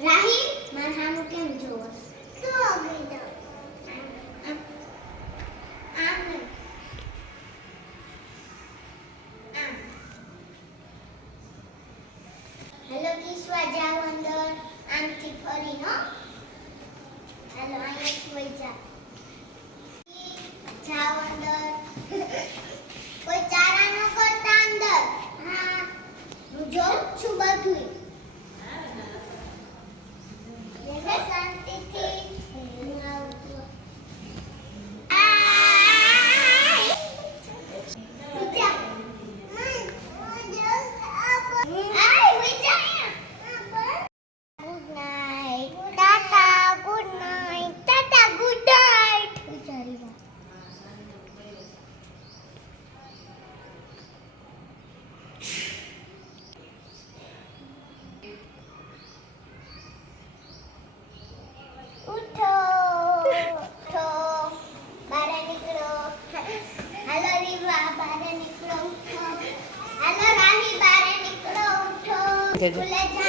રાહી મારે સામું કેમ જોવસ તો ગઈ જાવ હેલો કિસ્વા જાવ અંદર આમથી ફરી Dede.